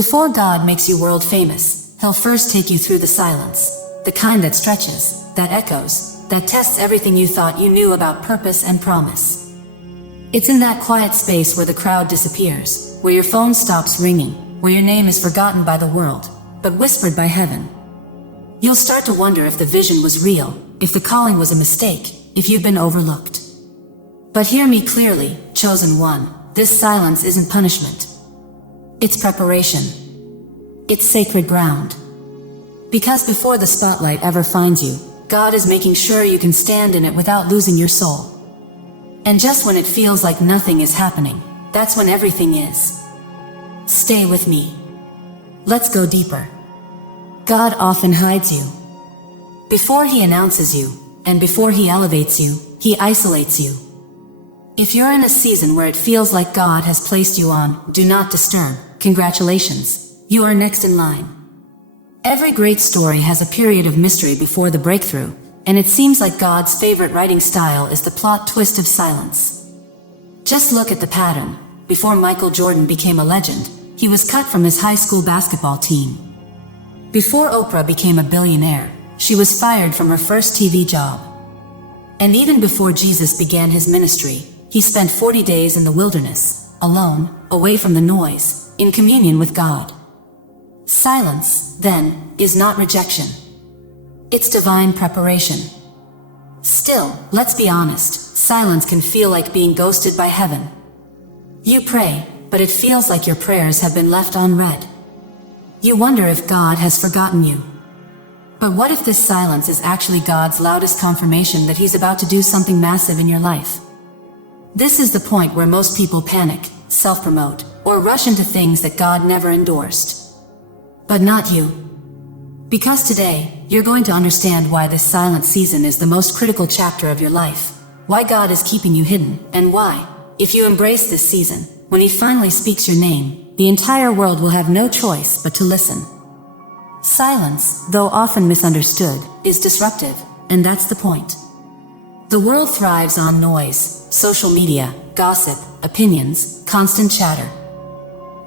Before God makes you world famous, He'll first take you through the silence, the kind that stretches, that echoes, that tests everything you thought you knew about purpose and promise. It's in that quiet space where the crowd disappears, where your phone stops ringing, where your name is forgotten by the world, but whispered by heaven. You'll start to wonder if the vision was real, if the calling was a mistake, if you've been overlooked. But hear me clearly, chosen one, this silence isn't punishment. It's preparation. It's sacred ground. Because before the spotlight ever finds you, God is making sure you can stand in it without losing your soul. And just when it feels like nothing is happening, that's when everything is. Stay with me. Let's go deeper. God often hides you. Before He announces you, and before He elevates you, He isolates you. If you're in a season where it feels like God has placed you on Do Not Disturb, congratulations, you are next in line. Every great story has a period of mystery before the breakthrough, and it seems like God's favorite writing style is the plot twist of silence. Just look at the pattern. Before Michael Jordan became a legend, he was cut from his high school basketball team. Before Oprah became a billionaire, she was fired from her first TV job. And even before Jesus began his ministry, he spent 40 days in the wilderness, alone, away from the noise, in communion with God. Silence, then, is not rejection. It's divine preparation. Still, let's be honest, silence can feel like being ghosted by heaven. You pray, but it feels like your prayers have been left unread. You wonder if God has forgotten you. But what if this silence is actually God's loudest confirmation that He's about to do something massive in your life? This is the point where most people panic, self-promote, or rush into things that God never endorsed. But not you. Because today, you're going to understand why this silent season is the most critical chapter of your life, why God is keeping you hidden, and why, if you embrace this season, when He finally speaks your name, the entire world will have no choice but to listen. Silence, though often misunderstood, is disruptive, and that's the point. The world thrives on noise, social media, gossip, opinions, constant chatter.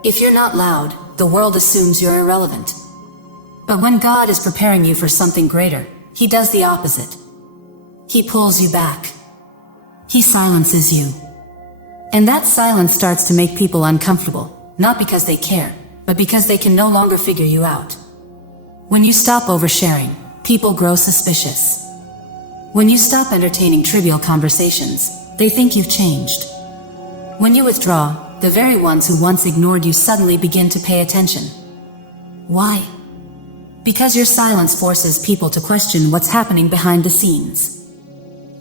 If you're not loud, the world assumes you're irrelevant. But when God is preparing you for something greater, He does the opposite. He pulls you back. He silences you. And that silence starts to make people uncomfortable, not because they care, but because they can no longer figure you out. When you stop oversharing, people grow suspicious. When you stop entertaining trivial conversations, they think you've changed. When you withdraw, the very ones who once ignored you suddenly begin to pay attention. Why? Because your silence forces people to question what's happening behind the scenes.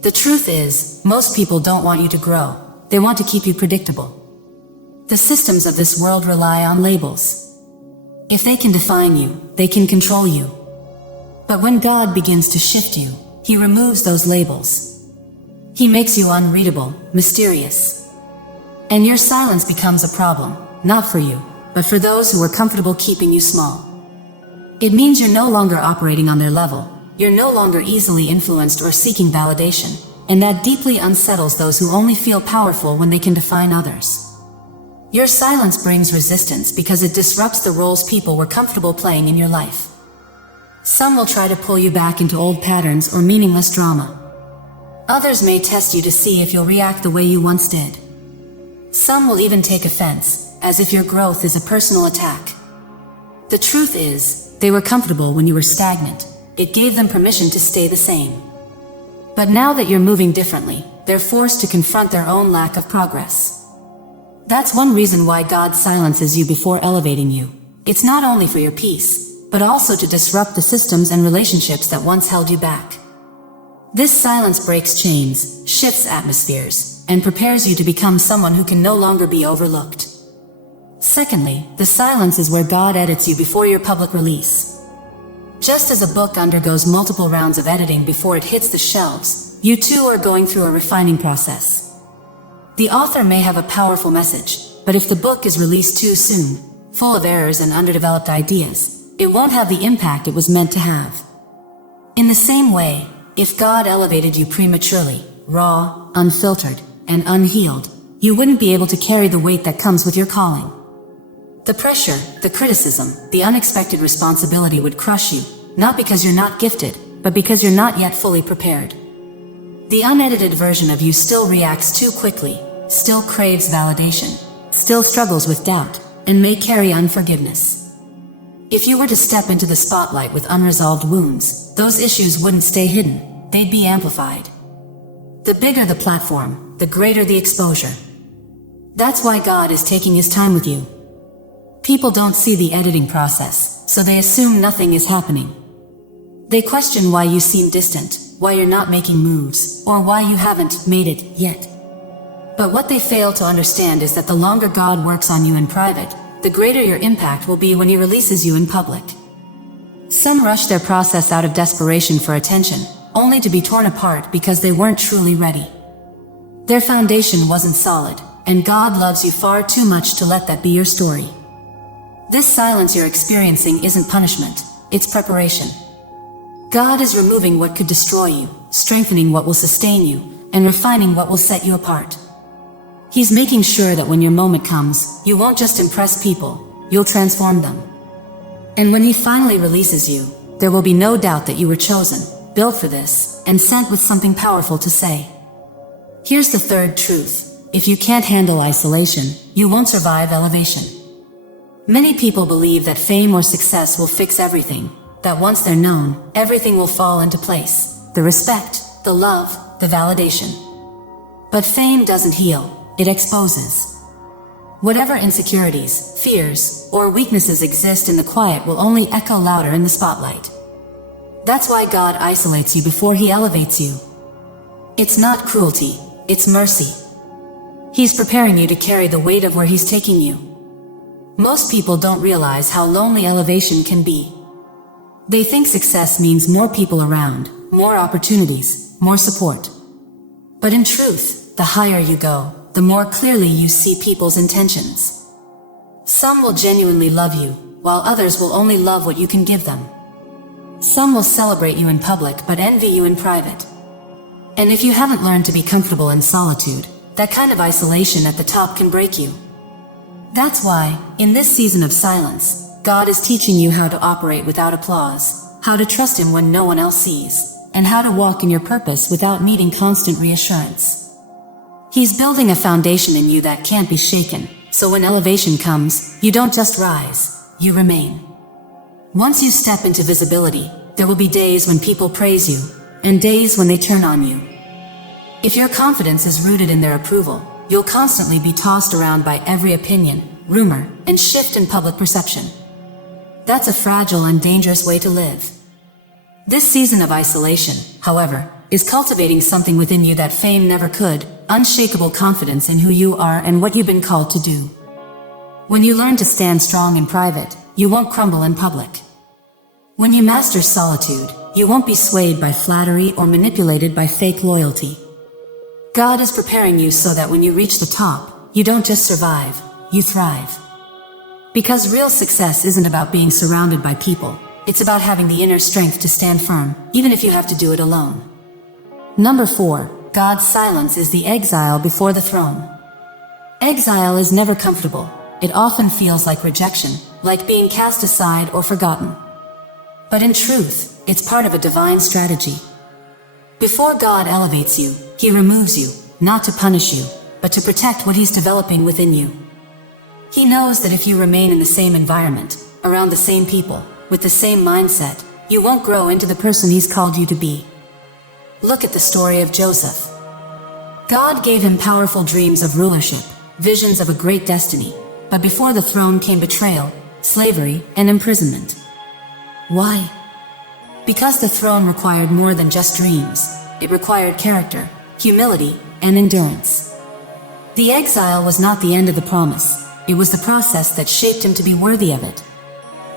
The truth is, most people don't want you to grow. They want to keep you predictable. The systems of this world rely on labels. If they can define you, they can control you. But when God begins to shift you, He removes those labels. He makes you unreadable, mysterious. And your silence becomes a problem, not for you, but for those who are comfortable keeping you small. It means you're no longer operating on their level, you're no longer easily influenced or seeking validation, and that deeply unsettles those who only feel powerful when they can define others. Your silence brings resistance because it disrupts the roles people were comfortable playing in your life. Some will try to pull you back into old patterns or meaningless drama. Others may test you to see if you'll react the way you once did. Some will even take offense, as if your growth is a personal attack. The truth is, they were comfortable when you were stagnant. It gave them permission to stay the same. But now that you're moving differently, they're forced to confront their own lack of progress. That's one reason why God silences you before elevating you. It's not only for your peace, but also to disrupt the systems and relationships that once held you back. This silence breaks chains, shifts atmospheres, and prepares you to become someone who can no longer be overlooked. Secondly, the silence is where God edits you before your public release. Just as a book undergoes multiple rounds of editing before it hits the shelves, you too are going through a refining process. The author may have a powerful message, but if the book is released too soon, full of errors and underdeveloped ideas, it won't have the impact it was meant to have. In the same way, if God elevated you prematurely, raw, unfiltered, and unhealed, you wouldn't be able to carry the weight that comes with your calling. The pressure, the criticism, the unexpected responsibility would crush you, not because you're not gifted, but because you're not yet fully prepared. The unedited version of you still reacts too quickly, still craves validation, still struggles with doubt, and may carry unforgiveness. If you were to step into the spotlight with unresolved wounds, those issues wouldn't stay hidden, they'd be amplified. The bigger the platform, the greater the exposure. That's why God is taking his time with you. People don't see the editing process, so they assume nothing is happening. They question why you seem distant, why you're not making moves, or why you haven't made it yet. But what they fail to understand is that the longer God works on you in private, the greater your impact will be when he releases you in public. Some rush their process out of desperation for attention, only to be torn apart because they weren't truly ready. Their foundation wasn't solid, and God loves you far too much to let that be your story. This silence you're experiencing isn't punishment, it's preparation. God is removing what could destroy you, strengthening what will sustain you, and refining what will set you apart. He's making sure that when your moment comes, you won't just impress people, you'll transform them. And when he finally releases you, there will be no doubt that you were chosen, built for this, and sent with something powerful to say. Here's the third truth: if you can't handle isolation, you won't survive elevation. Many people believe that fame or success will fix everything, that once they're known, everything will fall into place. The respect, the love, the validation. But fame doesn't heal, it exposes. Whatever insecurities, fears, or weaknesses exist in the quiet will only echo louder in the spotlight. That's why God isolates you before he elevates you. It's not cruelty, it's mercy. He's preparing you to carry the weight of where he's taking you. Most people don't realize how lonely elevation can be. They think success means more people around, more opportunities, more support. But in truth, the higher you go, the more clearly you see people's intentions. Some will genuinely love you, while others will only love what you can give them. Some will celebrate you in public but envy you in private. And if you haven't learned to be comfortable in solitude, that kind of isolation at the top can break you. That's why, in this season of silence, God is teaching you how to operate without applause, how to trust him when no one else sees, and how to walk in your purpose without needing constant reassurance. He's building a foundation in you that can't be shaken, so when elevation comes, you don't just rise, you remain. Once you step into visibility, there will be days when people praise you, and days when they turn on you. If your confidence is rooted in their approval, you'll constantly be tossed around by every opinion, rumor, and shift in public perception. That's a fragile and dangerous way to live. This season of isolation, however, is cultivating something within you that fame never could: unshakable confidence in who you are and what you've been called to do. When you learn to stand strong in private, you won't crumble in public. When you master solitude, you won't be swayed by flattery or manipulated by fake loyalty. God is preparing you so that when you reach the top, you don't just survive, you thrive. Because real success isn't about being surrounded by people, it's about having the inner strength to stand firm, even if you have to do it alone. Number 4. God's silence is the exile before the throne. Exile is never comfortable. It often feels like rejection, like being cast aside or forgotten. But in truth, it's part of a divine strategy. Before God elevates you, he removes you, not to punish you, but to protect what he's developing within you. He knows that if you remain in the same environment, around the same people, with the same mindset, you won't grow into the person he's called you to be. Look at the story of Joseph. God gave him powerful dreams of rulership, visions of a great destiny, but before the throne came betrayal, slavery, and imprisonment. Why? Because the throne required more than just dreams. It required character, humility, and endurance. The exile was not the end of the promise. It was the process that shaped him to be worthy of it.